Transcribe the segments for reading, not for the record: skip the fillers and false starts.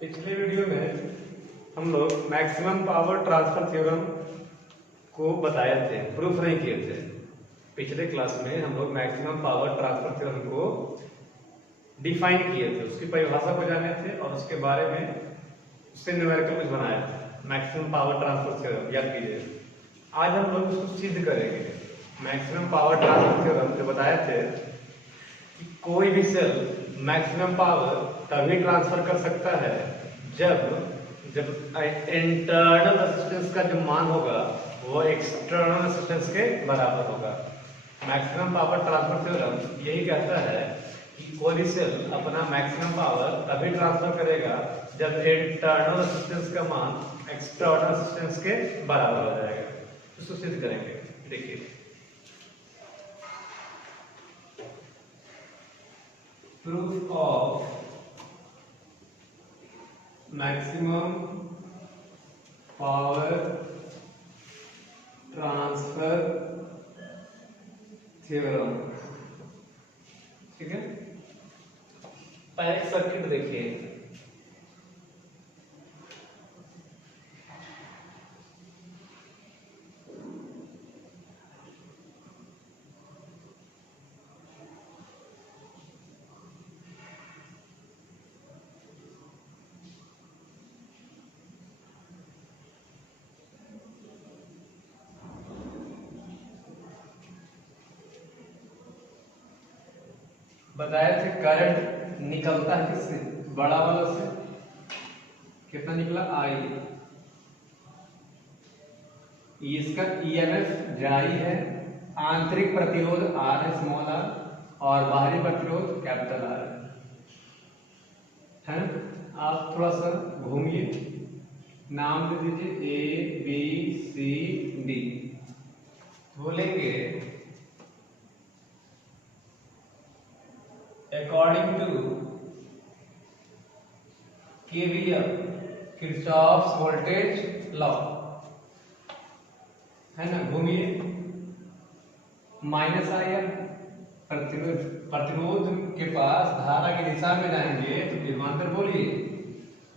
पिछले वीडियो में हम लोग मैक्सिमम पावर ट्रांसफर थ्योरम को बताए थे, प्रूफ नहीं किए थे। पिछले क्लास में हम लोग मैक्सिमम पावर ट्रांसफर थ्योरम को डिफाइन किए थे, उसकी परिभाषा को जाने थे और उसके बारे में उससे न्यूमेरिकल कुछ बनाया था। मैक्सिमम पावर ट्रांसफर थ्योरम याद कीजिए। आज हम लोग उसको सिद्ध करेंगे। मैक्सिमम पावर ट्रांसफर थ्योरम जो बताए थे कि कोई भी सेल मैक्सिमम पावर तभी ट्रांसफर कर सकता है जब इंटरनल रेजिस्टेंस का जो मान होगा वो एक्सटर्नल रेजिस्टेंस के बराबर होगा। मैक्सिमम पावर ट्रांसफर थ्योरम यही कहता है कि कोई सेल अपना मैक्सिमम पावर तभी ट्रांसफर करेगा जब इंटरनल रेजिस्टेंस का मान एक्सटर्नल रेजिस्टेंस के बराबर हो जाएगा। इसको सिद्ध करेंगे। देखिए, proof of maximum power transfer theorem. ठीक है, पहले एक सर्किट देखिए। बताया थे करंट निकलता है किससे? बड़ा वाला से। कितना निकला? I। इसका EMF जारी है, आंतरिक प्रतिरोध R है, स्मॉल r, और बाहरी प्रतिरोध कैपिटल R है ना। आप थोड़ा सा घूमिए, नाम दे दीजिए A B C D। बोलेंगे according to KVL, Kirchhoff's voltage law, है ना। घूमिए, माइनस IR प्रतिरोध के पास धारा की दिशा में जाएंगे तो विभवांतर बोलिए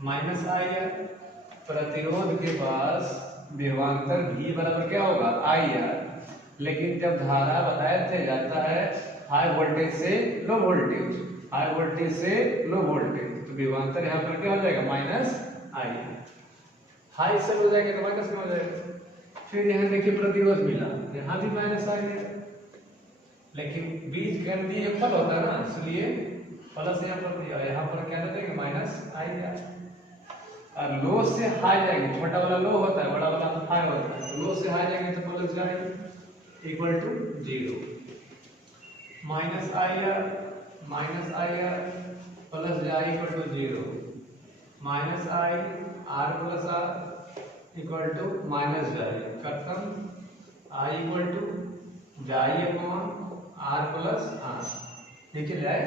माइनस IR। प्रतिरोध के पास विभवांतर V बराबर क्या होगा? IR। लेकिन जब धारा बताए थे जाता है हाई वोल्टेज से लो वोल्टेज, हाई वोल्टेज से लो वोल्टेज, तो विभवांतर यहाँ पर क्या हो जाएगा? Minus IR। हाई से हो जाएगा तो माइनस में हो जाएगा। फिर यहाँ देखिए प्रतिरोध मिला, यहाँ भी माइनस IR, लेकिन बीज गणितीय फल होता है ना, इसलिए प्लस यहाँ पर दिया, यहाँ पर क्या दे देंगे? Minus IR। और लो से हाई जाएंगे, छोटा वाला लो होता है, बड़ा वाला हाई होता है, तो लो से हाई जाएंगे तो प्लस जाएंगे equal to 0। Minus IR plus जाए equal to 0, minus I R plus R equal to minus जाए, खत्म। I इक्वल टू जाए अपॉन R प्लस R, लिख जाए।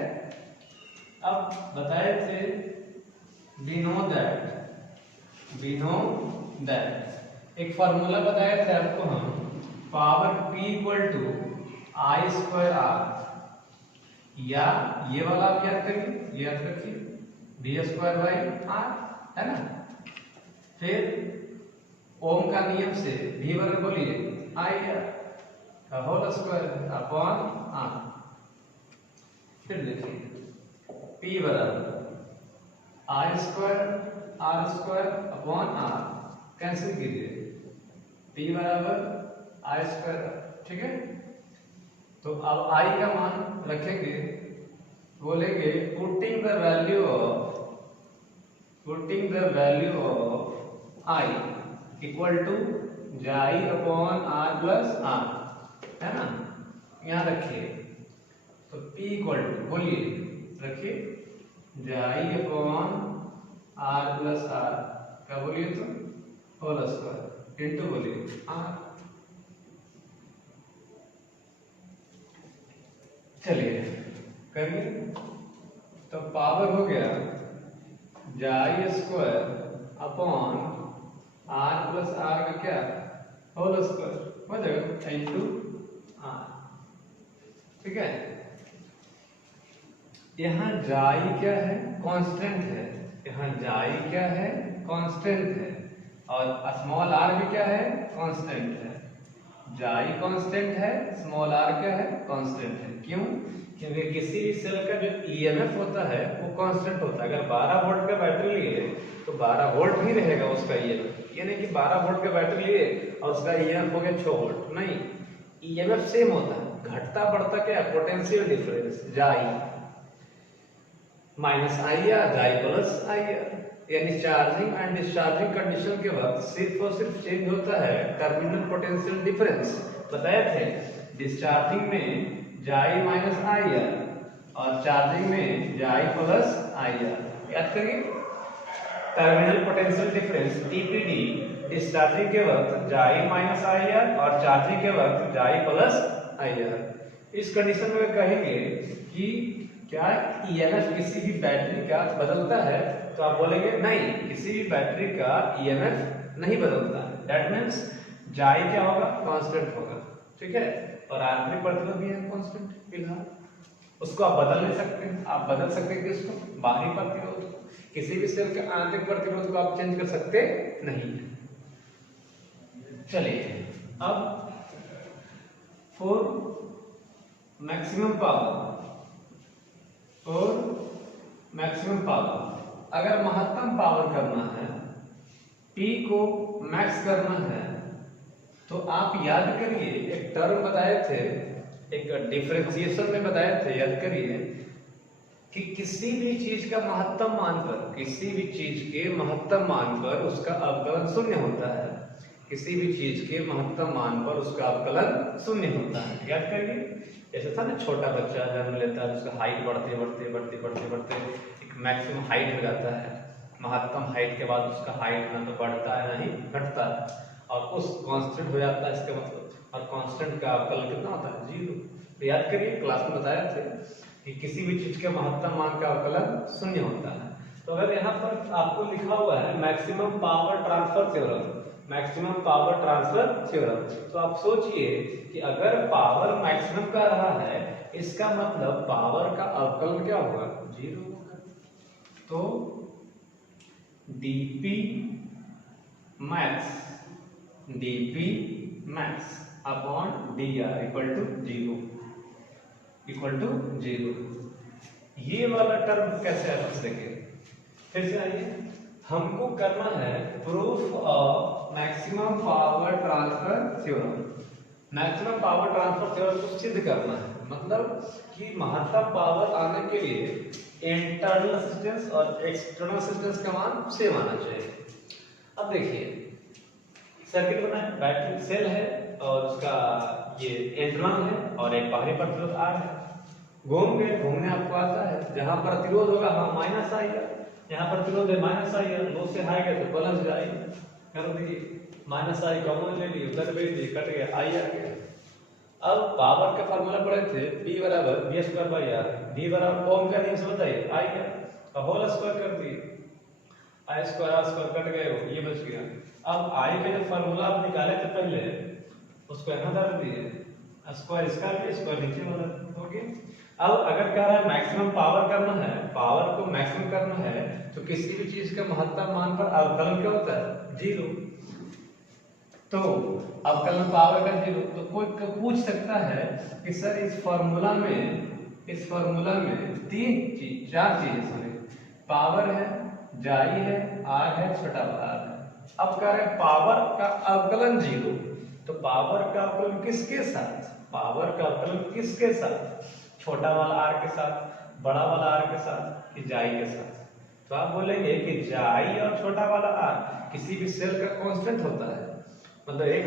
अब बताए थे we know that एक फॉर्मूला बताया था आपको हम, power P equal to I square R, या ये वाला आप याद करिए, याद रखिए V स्क्वायर बाई R, है ना। फिर ओम का नियम से V बराबर बोलिए IR का होल स्क्वायर अपॉन R। फिर देखिए P बराबर I square R square upon R, cancel कीजिए, P बराबर I स्क्वायर। ठीक है, तो अब I का मान रखेंगे, बोलेंगे putting the value of I equal to जाई अपॉन R प्लस R, है ना। यहाँ रखिए तो P इक्वल टू बोलिए, रखिए जाई अपॉन R प्लस R क्या बोलिए तो होल स्क्वायर इंटू बोलिए R। चलिए करिए, तो पावर हो गया जाई square upon R plus R का क्या होल स्क्वायर हो जाएगा इंटू R। ठीक है, यहाँ जाई क्या है? कांस्टेंट है, यहाँ जाई क्या है, कांस्टेंट है, और स्मॉल आर भी क्या है, कांस्टेंट है। जाई कांस्टेंट है, स्मॉल आर क्या है, कांस्टेंट है। क्यों? क्योंकि किसी भी सेल का जो ईएमएफ होता है वो कांस्टेंट होता है। अगर 12 वोल्ट का बैटरी लिए तो 12 वोल्ट ही रहेगा उसका ईएमएफ। ये नहीं कि 12 वोल्ट का बैटरी लिए और उसका ईएमएफ हो गया 6 वोल्ट, नहीं, ईएमएफ सेम होता है। घटता बढ़ता क्या, पोटेंशियल डिफरेंस, जाई माइनस आई आर, जाई प्लस आई आर। यानी चार्जिंग एंड डिस्चार्जिंग कंडीशन के वक्त सिर्फ और सिर्फ चेंज होता है टर्मिनल पोटेंशियल डिफरेंस। बताए थे डिस्चार्जिंग में जाई माइनस आई आर और चार्जिंग में जाई प्लस आई आर। याद करिए, terminal potential difference TPD discharging के वक्त जाई माइनस आई आर और चार्जिंग के वक्त जाई प्लस आई आर। इस कंडीशन में कहेंगे कि क्या ईएमएफ किसी भी बैटरी का बदलता है, तो आप बोलेंगे नहीं, किसी भी बैटरी का ईएमएफ नहीं बदलता है। दैट मींस जाई क्या होगा, कांस्टेंट होगा, ठीक है। और आंतरिक प्रतिरोध भी है कांस्टेंट फिलहाल, उसको आप बदल नहीं सकते। आप बदल सकते हैं किसको, बाहरी प्रतिरोध। किसी भी सेल के आंतरिक प्रतिरोध को आप चेंज कर सकते नहीं। चलिए अब फॉर मैक्सिमम पावर, और मैक्सिमम पावर, अगर महत्तम पावर करना है, P को मैक्स करना है, तो आप याद करिए एक टर्म बताए थे, एक डिफरेंशिएशन में बताए थे, याद करिए कि किसी भी चीज का महत्तम मान पर, किसी भी चीज के महत्तम मान पर उसका अवकलन शून्य होता है। किसी भी चीज के महत्तम मान पर उसका अवकलन शून्य होता है। याद करिए, जैसे था ना, छोटा बच्चा जन्म लेता है, उसका हाइट बढ़ते बढ़ते बढ़ते बढ़ते बढ़ते एक मैक्सिमम हाइट हो जाता है। महत्तम हाइट के बाद उसका हाइट ना तो बढ़ता है ना ही घटता है, और उस कांस्टेंट हो जाता है इसका मतलब। और कांस्टेंट का अवकलन कितना होता है, 0। तो याद करिए, क्लास में बताया थे कि किसी भी चीज के महत्तम मान का अवकलन शून्य होता है। तो अगर यहाँ पर आपको लिखा हुआ है maximum power transfer theorem, maximum power transfer theorem, तो आप सोचिए कि अगर पावर मैक्सिमम का रहा है, इसका मतलब पावर का अवकलन क्या होगा, 0 होगा। तो dp max upon dr equal to 0। ये वाला टर्म कैसे आप देखें, फिर से आइए, हमको करना है proof of maximum power transfer theorem. Maximum power transfer theorem को सिद्ध करना है, मतलब कि महत्तम पावर आने के लिए इंटरनल रेजिस्टेंस और एक्सटर्नल रेजिस्टेंस का मान सेम आना चाहिए। अब देखिए सर्किट बना है, बैटरी सेल है और उसका ये इंटरनल है और एक बाहरी प्रतिरोध आर है। घूमने आपको आता है, जहां प्रतिरोध होगा वहां माइनस आई है, यहाँ प्रतिरोध है माइनस आई है, लो से हाई गए तो प्लस जाए। कर दीजिए, माइनस आई कॉमन ले लिए, उधर भेज दिए, कट गया, आई आ गया। अब पावर का फार्मूला पढ़े थे, P बराबर v²/r, v बराबर ओम का नियम से बताइए, आई है तो होल स्क्वायर कर दिए, आई स्क्वायर आर स्क्वायर कट गए, ये बच गया। अब आई का जो फार्मूला आप निकाले थे पहले, उसको यहाँ डाल दिए, स्क्वायर इसका भी स्क्वायर नीचे वाला हो गया। अब अगर कह रहा है मैक्सिमम पावर करना है, पावर को मैक्सिमम करना है, तो किसी भी चीज का महत्तम मान पर अवकलन क्या होता है, 0। तो अवकलन पावर का 0। तो कोई पूछ सकता है कि सर इस फार्मूला में चार चीजें सॉरी, पावर है, जाई है, आर है, छोटा आर है। अब कह रहे हैं पावर का अवकलन 0, तो पावर का अवकलन किसके साथ, पावर का अवकलन किसके साथ, छोटा वाला आर के साथ, बड़ा वाला आर के साथ, कि जाई के साथ। तो आप बोलेंगे कि जाई और छोटा वाला आर किसी भी सेल का कांस्टेंट होता है, मतलब एक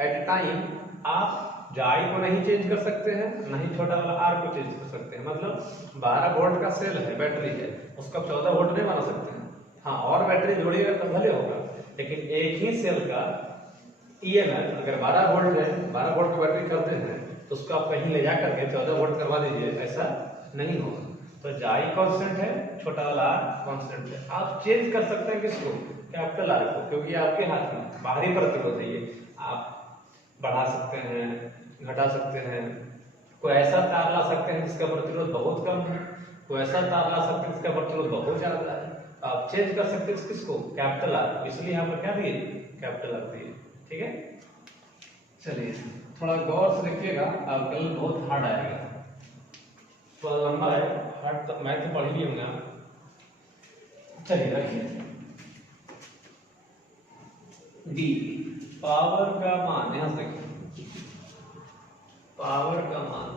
एट टाइम आप जाई को नहीं चेंज कर सकते हैं, नहीं छोटा वाला आर को चेंज कर सकते हैं। मतलब 12 वोल्ट का सेल है, बैटरी है, उसका 14 वोल्ट नहीं बना सकते हैं। हाँ, और बैटरी जोड़िएगा तो भले होगा, लेकिन एक ही सेल का ईएमएफ अगर 12 वोल्ट है, 12 वोल्ट की बैटरी करते हैं, तो उसको आप कहीं ले जा करके 14 वोल्ट करवा दीजिए, ऐसा नहीं होगा। तो जाई कांस्टेंट है, छोटा वाला आर कांस्टेंट है। आप चेंज कर सकते हैं किसको, कैपिटल आर को, क्योंकि आपके हाथ में बाहरी प्रतिरोध है, ये आप बढ़ा सकते हैं, घटा सकते हैं। कोई ऐसा तार ला सकते हैं जिसका प्रतिरोध बहुत कम है, कोई ऐसा तार ला सकते हैं जिसका प्रतिरोध बहुत ज्यादा है। आप चेंज कर सकते हैं किसको, कैपिटल आर, इसलिए यहाँ पर क्या दिए, कैपिटल आर दिए। ठीक है, चलिए थोड़ा गौर से देखिएगा, कल बहुत हार्ड आएगा, थोड़ा लंबा है हार्ड, तो मैं तो पढ़ ही होंगे आप। चलिए रखिए, डी पावर का मान, ध्यान से देखिए, पावर का मान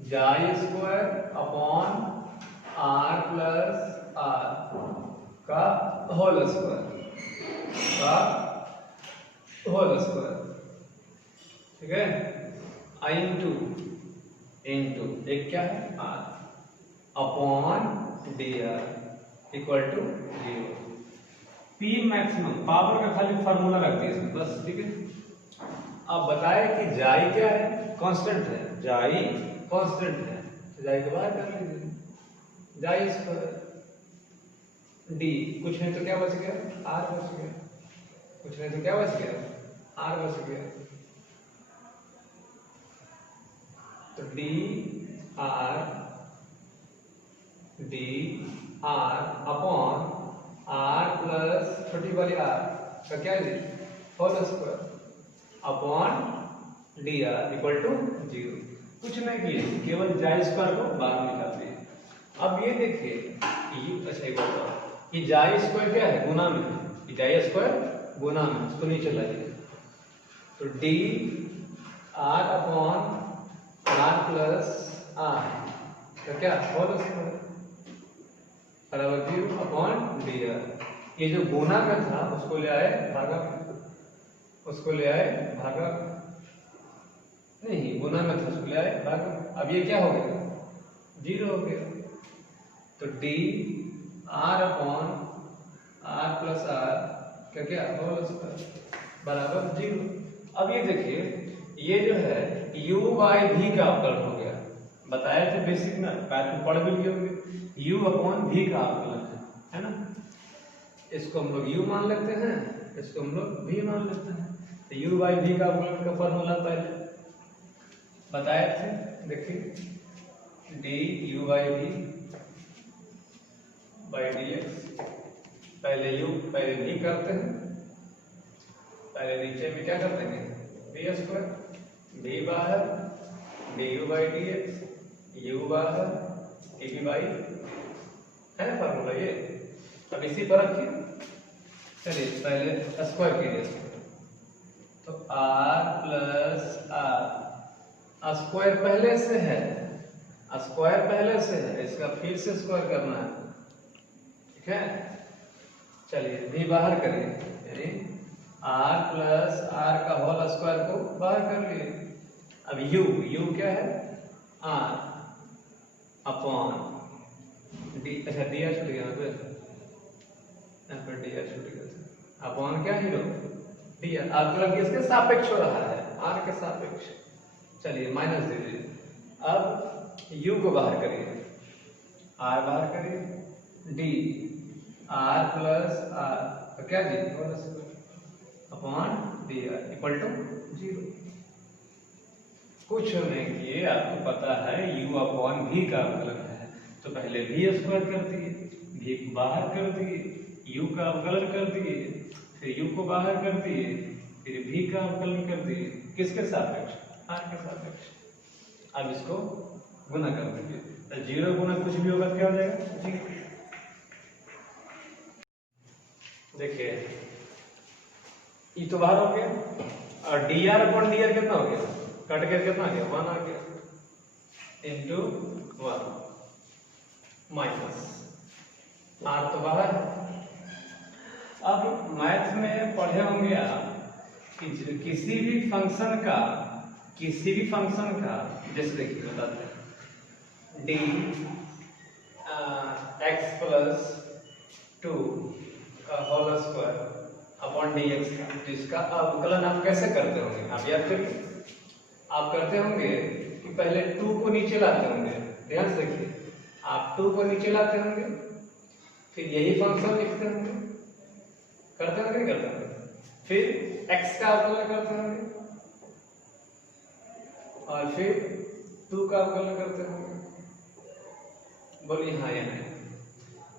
जाई square upon R plus R का होल स्क्वायर, का होल स्क्वायर। ठीक है, आई इंटू एक क्या है R upon D R equal to 0। P maximum power का खाली फार्मूला रख दिए इसमें बस। ठीक है, अब बताए कि जाई क्या है, कांस्टेंट है, जाई कांस्टेंट है, जाई को बाहर कर लीजिए, जाई स्क्वायर डी, कुछ नहीं तो क्या बच गया, आर बच गया, कुछ नहीं तो क्या बच गया, आर बच गया। तो d R upon R plus छोटी वाली आर का क्या है, whole square upon D R equal to 0। कुछ नहीं किए, केवल जाई स्क्वायर को बाहर निकाल दिए। अब ये देखिए, अच्छा एक बात और, ये जाई स्क्वायर क्या है, गुना में है, जाई स्क्वायर गुना में, इसको नीचे लाइए। तो d R upon R plus R का क्या, होल स्क्वायर बराबर 0 अपॉन डी आर। ये जो गुना में था उसको ले आए भागा में, उसको ले आए भागा, नहीं गुना में था उसको ले आए भागा। अब ये क्या हो गया, 0 हो गया। तो d R upon R plus R का क्या, होल स्क्वायर बराबर 0। अब ये देखिए, ये जो है u बाई v का अवकलन हो गया, बताया थे बेसिक में, पढ़ भी लिए होंगे, u अपॉन v का अवकलन है ना। इसको हम लोग u मान लेते हैं, इसको हम लोग v मान लेते हैं। तो u बाई v का अवकलन का फॉर्मूला पहले बताए थे, देखिए D u by v by D x, पहले u पहले v करते हैं, पहले नीचे में क्या कर देंगे, v स्क्वायर, v बाहर du by D x, u बाहर dv बाई, है फार्मूला ये। अब इसी पर रखिए, चलिए पहले स्क्वायर कीजिए, तो r प्लस आर, स्क्वायर पहले से है, स्क्वायर पहले से है, इसका फिर से स्क्वायर करना है। ठीक है, चलिए v बाहर करिए, यानी r प्लस आर का होल स्क्वायर को बाहर कर लिए। अब u क्या है, r अपॉन डी, अच्छा डी आर छूट गया, यहाँ पर डी आर छूट गया, अपॉन क्या है, डी आर, अवकलन किसके सापेक्ष हो रहा है, आर के सापेक्ष। चलिए माइनस दीजिए, अब u को बाहर करिए, r बाहर करिए, डी आर प्लस आर तो क्या जी, whole square upon D R equal to 0। कुछ नहीं किए, आपको पता है u अपॉन v का अवकलन है, तो पहले v स्क्वायर कर दिए, v को बाहर कर दिए, u का अवकलन कर दिए, फिर u को बाहर कर दिए, फिर v का अवकलन कर दिए, किसके सापेक्ष, r के सापेक्ष। अब इसको गुना कर दीजिए, तो 0 गुना कुछ भी होगा क्या हो जाएगा, देखिए ये तो बाहर हो गया, और D R upon D R कितना हो गया, कट के कितना आ गया, 1 आ गया, इंटू 1 माइनस आर तो बाहर है। अब मैथ में पढ़े होंगे आप कि किसी भी फंक्शन का जैसे देखिए बताते हैं, डी एक्स प्लस 2 का whole square upon d x का, तो इसका अवकलन आप कैसे करते होंगे, आप याद करिए। आप करते होंगे कि पहले 2 को नीचे लाते होंगे, ध्यान से देखिए, आप 2 को नीचे लाते होंगे, फिर यही फंक्शन लिखते होंगे, करते होंगे नहीं करते होंगे, फिर x का अवकलन करते होंगे, और फिर 2 का अवकलन करते होंगे। बोलिए हाँ या नहीं,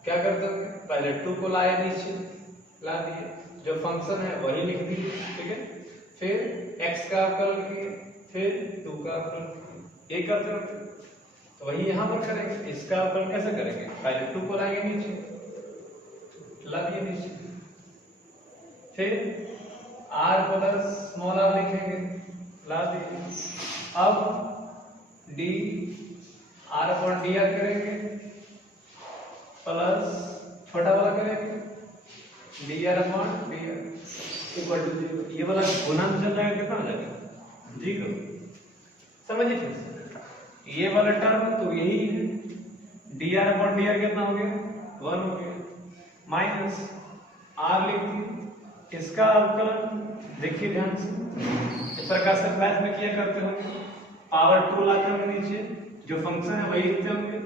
क्या करते होंगे, पहले 2 को लाए नीचे, ला दिए, जो फंक्शन है वही लिख दिए, ठीक है। फिर x का अवकलन किए, फिर 2 का अवकलन किए, ये करते रहते। तो वही यहाँ पर करेंगे। इसका अवकलन कैसे करेंगे, पहले 2 को लाएंगे नीचे, ला दिए नीचे, फिर r प्लस स्मॉल r लिखेंगे, ला दिए। अब d r upon D R करेंगे प्लस छोटा वाला करेंगे d R upon D R equal to 0। ये वाला गुणन चल जाएगा, कितना हो जाएगा 0। समझिए फिर से ये वाला टर्म तो यही है, D R upon D R कितना हो गया 1 हो गया, माइनस r लिख दिए। इसका अवकलन देखिए ध्यान से, इस प्रकार से मैथ में किया करते हो, पावर 2 लाते होंगे नीचे, जो फंक्शन है वही लिखते होंगे,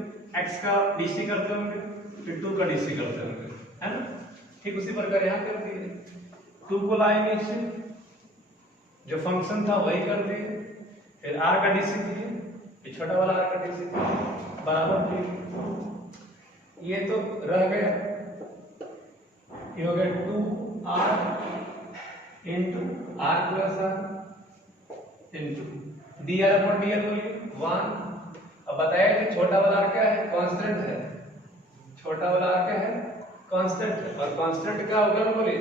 x का डीसी करते होंगे, फिर 2 का डीसी करते होंगे, है ना। ठीक उसी प्रकार यहाँ कर दिए, 2 को लाए नीचे, जो फंक्शन था वही कर दिए, फिर r का डीसी दिए, ये छोटा वाला r का डीसी दिए, बराबर दिए। ये तो रह गया, ये हो गया 2r into r plus r into D R upon D R बोलिए 1। अब बताया कि छोटा वाला r क्या है, कांस्टेंट है, छोटा वाला r क्या है, कांस्टेंट है, और कांस्टेंट का अवकलन बोलिए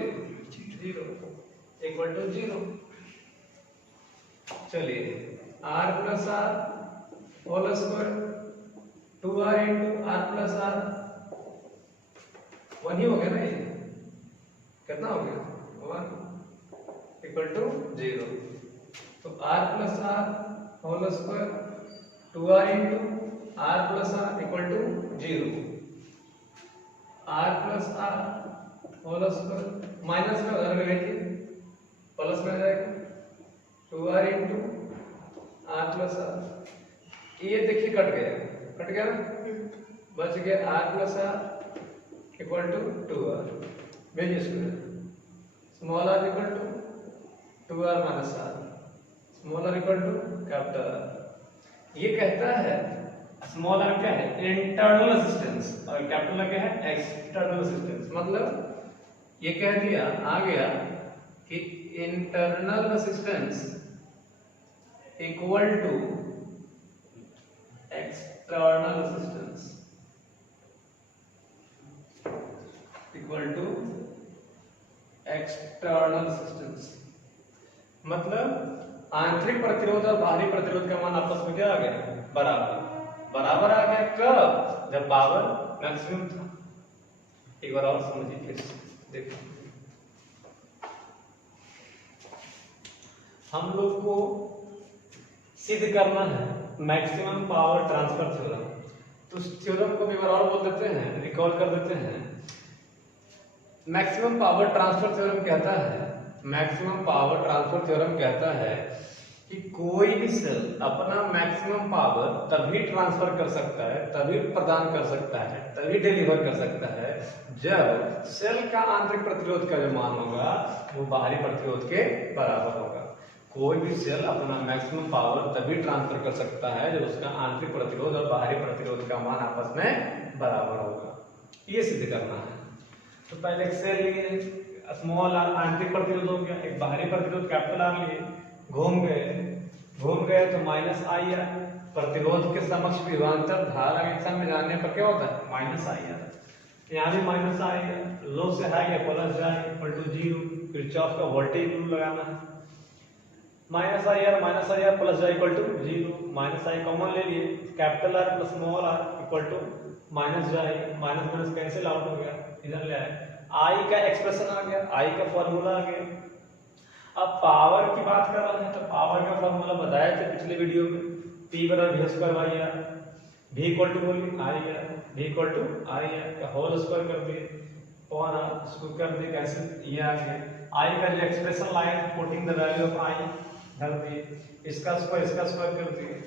0 इक्वल टू 0। चलिए r plus r whole square 2r into r plus r 1 ही हो गया ना, ये कितना हो गया 1 इक्वल टू 0। तो r plus r whole square 2r into r plus r equal to 0, r plus r whole square minus में उधर में लेके प्लस में जाएगा 2r into r plus r। ये देखिए कट गया ना, बच गया r plus r equal to 2r, भेजिए student, small r equal to 2r minus r, small r equal to capital R। ये कहता है स्मॉल r क्या है, इंटरनल रेजिस्टेंस, और कैपिटल R क्या है, एक्सटर्नल रेजिस्टेंस। मतलब ये कह दिया आ गया कि internal resistance equal to external resistance equal to external resistance. मतलब आंतरिक प्रतिरोध और बाहरी प्रतिरोध का मान आपस में क्या आ गया, बराबर आ गया। कब, जब पावर मैक्सिमम था। एक बार और समझिए फिर से, देखो हम लोग को सिद्ध करना है मैक्सिमम पावर ट्रांसफर थ्योरम। तो उस थ्योरम को एक बार और बोल देते हैं, रिकॉल कर देते हैं। मैक्सिमम पावर ट्रांसफर थ्योरम कहता है, मैक्सिमम पावर ट्रांसफर थ्योरम कहता है कि कोई भी सेल अपना मैक्सिमम पावर तभी ट्रांसफर कर सकता है, तभी प्रदान कर सकता है, तभी डिलीवर कर सकता है जब सेल का आंतरिक प्रतिरोध का जो मान होगा वो बाहरी प्रतिरोध के बराबर होगा। कोई भी सेल अपना मैक्सिमम पावर तभी ट्रांसफर कर सकता है जब उसका आंतरिक प्रतिरोध और बाहरी प्रतिरोध का मान आपस में बराबर होगा। ये सिद्ध करना है। तो पहले एक सेल लिए, स्मॉल r आंतरिक प्रतिरोध हो गया, एक बाहरी प्रतिरोध कैपिटल R लिए, घूम गए तो माइनस आई आर, प्रतिरोध के समक्ष विभवांतर धारा की दिशा में जाने पर क्या होता है, माइनस आई आर। यहाँ भी माइनस आई आर, लो से हाई या प्लस जाए इक्वल टू 0, किरचॉफ का वोल्टेज रूल लगाना है। माइनस आई आर प्लस जाए equal to 0, minus I common ले लिए, capital R plus small r equal to minus जाए, माइनस माइनस कैंसिल आउट हो गया, इधर ले आए, आई का एक्सप्रेशन आ गया, आई का फॉर्मूला आ गया। अब पावर की बात कर रहे हैं तो पावर का फॉर्मूला बताया था पिछले वीडियो में, P बराबर v square by R, v equal to बोलिए I R, v equal to I R का होल स्क्वायर कर दिए, अपॉन आर इसको कर दिए कैंसिल, ये आ गया। आई का जो एक्सप्रेशन लाए, पुटिंग द वैल्यू ऑफ आई धर दिए, इसका स्क्वायर कर दिए।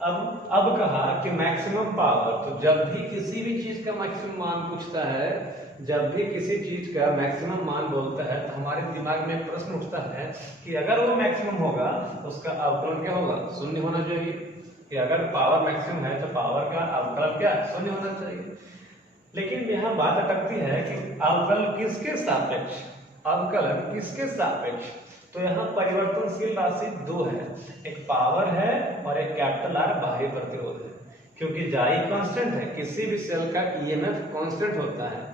अब कहा कि मैक्सिमम पावर, तो जब भी किसी भी चीज का मैक्सिमम मान पूछता है, जब भी किसी चीज का मैक्सिमम मान बोलता है तो हमारे दिमाग में एक प्रश्न उठता है कि अगर वो मैक्सिमम होगा तो उसका अवकलन क्या होगा, शून्य होना चाहिए। कि अगर पावर मैक्सिमम है तो पावर का अवकलन क्या, शून्य होना चाहिए। लेकिन यहाँ बात अटकती है कि अवकलन किसके सापेक्ष, अवकलन किसके सापेक्ष। तो यहाँ परिवर्तनशील राशि दो है, एक पावर है और एक कैपिटल आर बाह्य प्रतिरोध है। क्योंकि जाई कांस्टेंट है, किसी भी सेल का ईएमएफ कांस्टेंट होता है।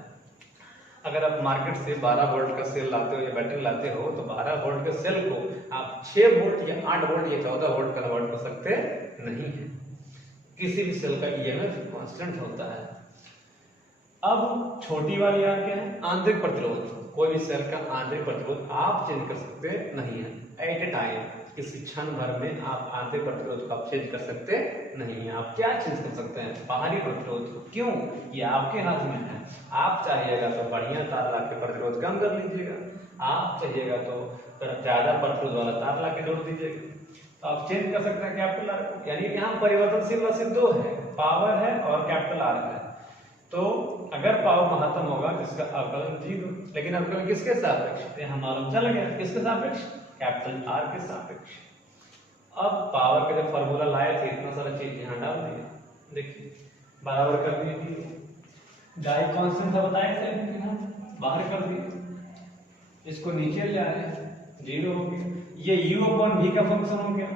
अगर आप मार्केट से 12 वोल्ट का सेल लाते हो या बैटरी लाते हो तो 12 वोल्ट के सेल को आप 6 वोल्ट या 8 वोल्ट या 14 वोल्ट कन्वर्ट कर सकते नहीं है। किसी भी सेल का ईएमएफ कांस्टेंट होता है। अब छोटी वाली यहाँ क्या है, आंतरिक प्रतिरोध। कोई भी सेल का आंतरिक प्रतिरोध आप चेंज कर सकते नहीं है एट ए टाइम, किसी क्षण भर में आप आंतरिक प्रतिरोध को आप चेंज कर सकते नहीं है। आप क्या चेंज कर सकते हैं, बाहरी प्रतिरोध। क्यों, ये आपके हाथ में है। आप चाहिएगा तो बढ़िया तार ला के प्रतिरोध कम कर लीजिएगा, आप चाहिएगा तो ज्यादा प्रतिरोध वाला तार ला के जोड़ दीजिएगा। तो आप चेंज कर सकते हैं कैपिटल आर, यानी यहाँ परिवर्तनशील राशि दो है, पावर है और कैपिटल आर है। तो अगर पावर महत्तम होगा तो इसका अवकलन 0, लेकिन अवकलन किसके सापेक्ष, यहाँ मालूम चल गया किसके सापेक्ष, कैपिटल आर के सापेक्ष। अब पावर के लिए फॉर्मूला लाए थे, इतना सारा चीज यहाँ डाल दिया, देखिए बराबर कर दिए। डाई कांस्टेंट था बताए थे, यहाँ बाहर कर दिए, इसको नीचे ले आए, 0 हो गया। ये u अपॉन v का फंक्शन हो गया,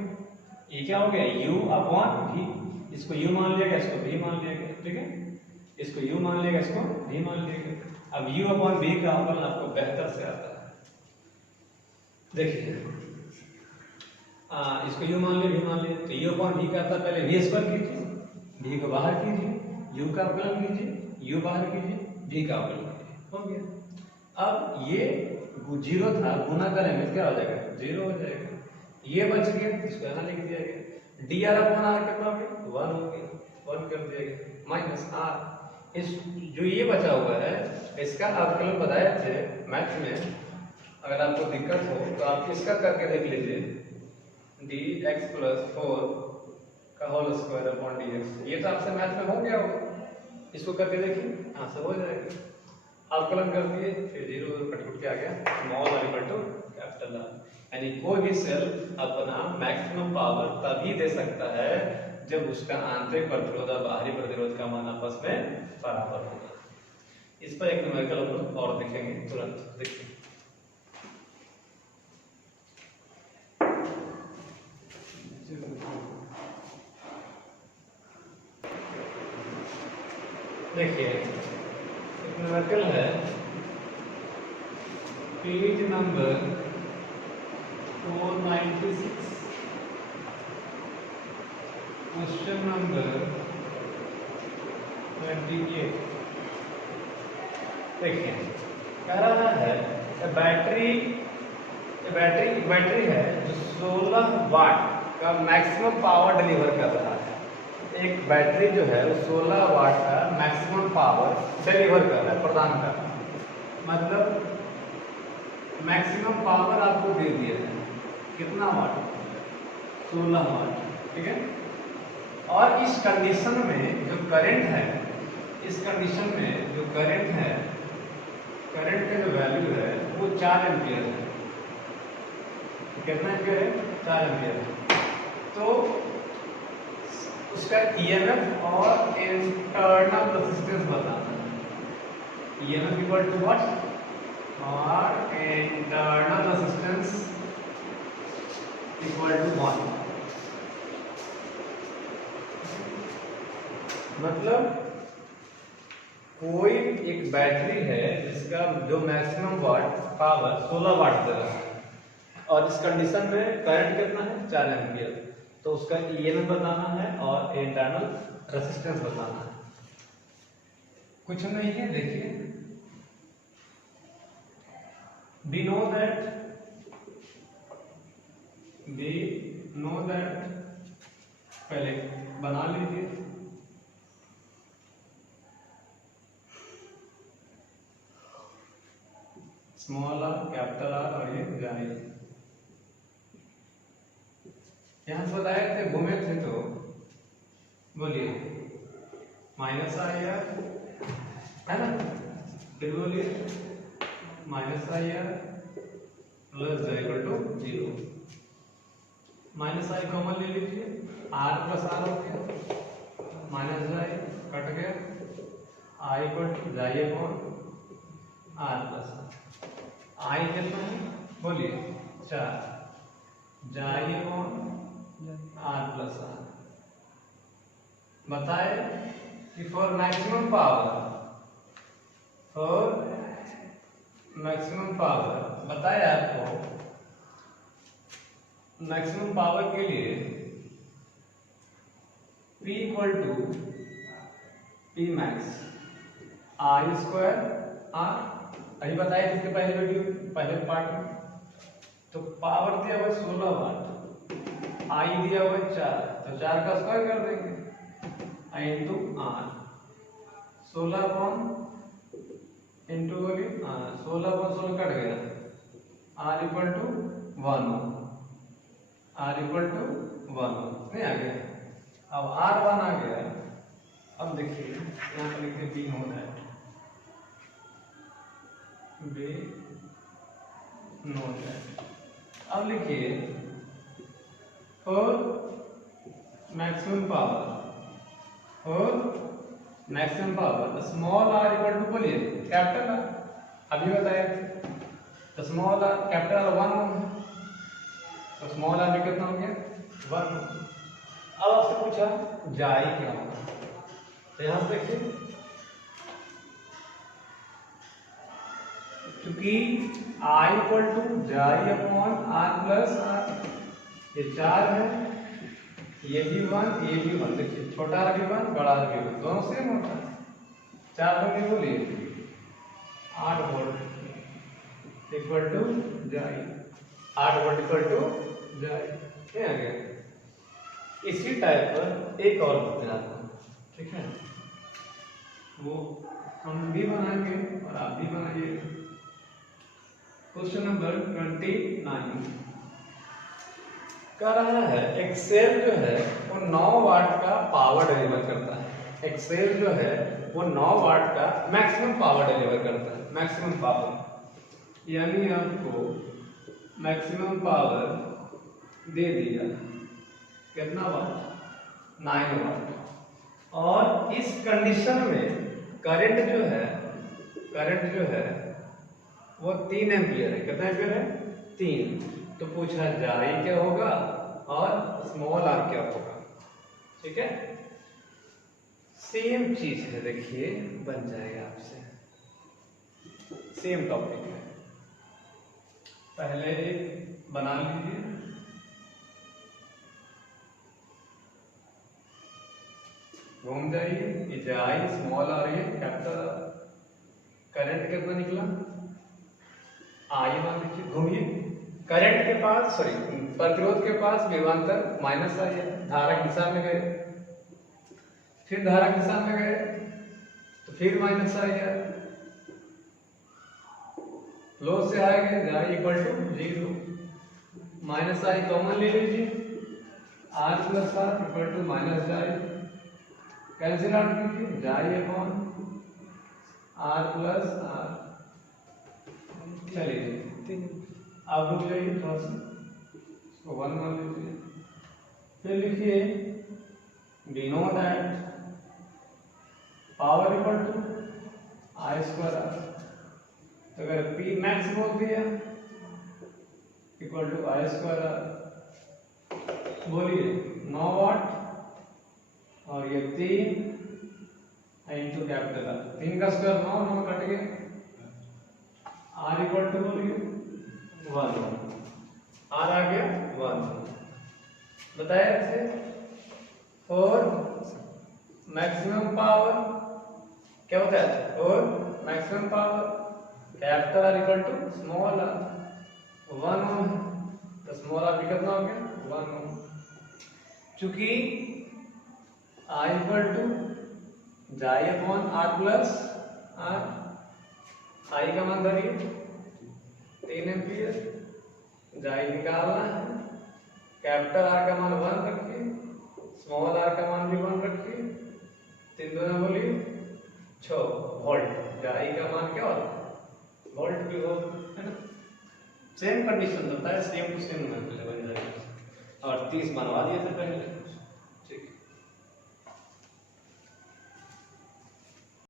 ये क्या हो गया, u अपॉन v। इसको u मान लिया गया, इसको v मान लिया गया, ठीक है। इसको u मान लिया गया, इसको v मान लिया गया। अब u अपॉन v का अवकलन आपको बेहतर से आता है, देखिए इसको u मान लिया, v मान लिया, तो u अपॉन v का आता है। पहले v स्क्वायर कीजिए, v को बाहर कीजिए, u का अवकलन कीजिए, u बाहर कीजिए, v का अवकलन कीजिए, हो गया। अब ये 0 था, गुना करेंगे क्या हो जाएगा, 0 हो जाएगा। ये बच गया, इसको यहाँ लिख दिया गया। dr अपॉन r कितना हो गया, 1 हो गया, 1 कर दिया गया, माइनस r। इस जो ये बचा हुआ है इसका अवकलन बताए थे मैथ में। अगर आपको दिक्कत हो तो आप इसका करके देख लीजिए, dx + 4 का होल स्क्वायर अपॉन dx। ये तो आपसे मैथ में हो गया होगा, इसको करके देखिए, हाँ सब हो जाएगा। अवकलन कर दिए, फिर 0 कट के आ गया, small r equal to capital R। यानी कोई भी सेल अपना मैक्सिमम पावर तभी दे सकता है जब उसका आंतरिक प्रतिरोध और बाहरी प्रतिरोध का मान आपस में बराबर होगा। इस पर एक न्यूमेरिकल और देखेंगे तुरंत, देखिए न्यूमेरिकल है पेज नंबर 496, क्वेश्चन नंबर 28। देखिए कह रहा है बैटरी है जो 16 वाट का मैक्सिमम पावर डिलीवर कर रहा है। एक बैटरी जो है वो 16 वाट का मैक्सिमम पावर डिलीवर कर रहा है, प्रदान कर रहा है। मतलब मैक्सिमम पावर आपको दे दिया है, कितना वाट, 16 वाट, ठीक है। और इस कंडीशन में जो करंट है, इस कंडीशन में जो करंट है, करंट का जो वैल्यू है वो 4 एम्पियर है। कितना एम्पियर है, 4 एम्पियर है। तो उसका ईएमएफ और इंटरनल रेजिस्टेंस बताना है। ईएमएफ इक्वल टू व्हाट, और इंटरनल रेजिस्टेंस इक्वल टू 1। मतलब कोई एक बैटरी है जिसका जो मैक्सिमम वाट पावर 16 वाट दे रहा है और इस कंडीशन में करंट कितना है, 4 एम्पियर। तो उसका ईएमएफ बताना है और इंटरनल रेजिस्टेंस बताना है। कुछ नहीं है, देखिए we know that पहले बना लीजिए। स्मॉल r, कैपिटल R और ये जाए। यहां से बताए थे, घूमे थे तो बोलिए माइनस आई आर है ना, फिर बोलिए minus I R plus j equal to 0। Minus I common ले लीजिए, r प्लस r हो गया, माइनस j कट गया, आई इक्वल टू जाइए कौन आर प्लस आई कितना है बोलिए 4 जाइए कौन आर प्लस आर। बताए कि फॉर मैक्सिमम पावर बताए आपको मैक्सिमम पावर के लिए P equal to P max R square R. अभी बताया इसके पहले पार्ट में। तो पावर दिया हुआ 16 वाट, आई दिया हुआ 4, तो 4 का स्क्वायर कर देंगे आई इंटू आर 16 कौन इंटू बोलिए 16 कौन 16 कट गया आर इक्वल टू 1 नहीं आ गया। अब R1 आ गया। अब देखिए यहाँ पर लिखते बी नोट है बी नोट है। अब लिखिए for maximum power small r equal to बोलिए कैपिटल आर। अभी बताए थे तो small r capital R 1 ohm है तो स्मॉल आर भी कितना हो गया 1 ओम। अब आपसे पूछा जाई क्या होगा तो यहां से देखिए क्योंकि आई इक्वल टू जाई अपॉन आर प्लस आर, ये 4 है ये भी 1 ये भी 1। देखिए छोटा आर भी 1 बड़ा आर भी 1 दोनों सेम होता है। 4 लोग बोलिए 8 वोल्ट इक्वल टू जाई 8 वोल्ट इक्वल टू जाई ये आ गया। इसी टाइप पर एक और बताता हूं ठीक है वो हम भी बनाएंगे और आप भी बनाइए। क्वेश्चन नंबर 29 कह रहा है एक्सेल जो है वो 9 वाट का पावर डिलीवर करता है। एक्सेल जो है वो 9 वाट का मैक्सिमम पावर डिलीवर करता है। मैक्सिमम पावर यानी आपको मैक्सिमम पावर दे दिया कितना वाट 9 वाट। और इस कंडीशन में करंट जो है वो 3 एम्पियर है। कितना एम्पियर है 3। तो पूछा जाई क्या होगा और स्मॉल आर क्या होगा। ठीक है सेम चीज है देखिए बन जाएगा आपसे सेम टॉपिक है। पहले एक बना लीजिए घूम जाइए ये जाई स्मॉल आ रही है कैपिटल करंट कितना निकला आई मान लीजिए घूमिए करंट के पास प्रतिरोध के पास विभवांतर माइनस आई है धारक दिशा में गए फिर धारक दिशा में गए तो फिर माइनस आई है लोड से आएंगे जाई equal to 0 minus I common ले लीजिए R plus R equal to minus जाई कैंसिल आउट कीजिए जाई अपॉन आर प्लस आर। चलिए अब रुक जाइए थोड़ा सा इसको 1 मान लीजिए फिर लिखिए we know that power equal to I square R. तो अगर पी मैक्स बोल दिया equal to I square R बोलिए 9 वाट और ये 3 इंटू कैपिटल आर 3 का स्क्वायर 9 कट गया आर इक्वल टू बोलिए 1 आर आ गया 1। बताया ऐसे और मैक्सिमम पावर क्या होता है और maximum power capital R equal to small r 1 ohm तो स्मॉल आर भी कितना हो गया 1 ओम। चूंकि आई इक्वल टू जाई upon R plus R I का मान धरिए 3 एम्पियर जाई निकालना है कैपिटल आर का मान 1 रखिए स्मॉल आर का मान भी 1 रखिए 3 दूना बोलिए 6 वोल्ट जाई का मान क्या होता है वोल्ट भी हो है ना। सेम कंडीशन होता है सेम टू सेम बन जाएगा और 30 बनवा दिए थे पहले।